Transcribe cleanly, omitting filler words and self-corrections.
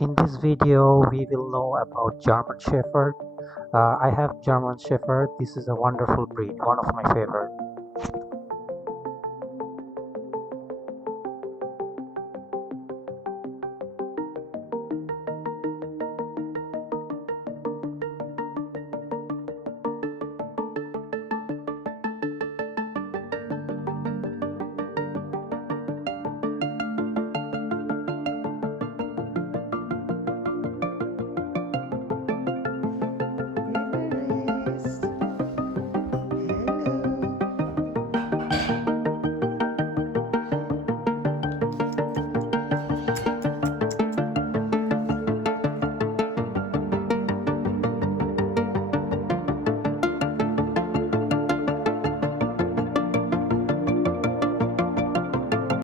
In this video, we will know about German Shepherd. I have German Shepherd. This is a wonderful breed, one of my favorite.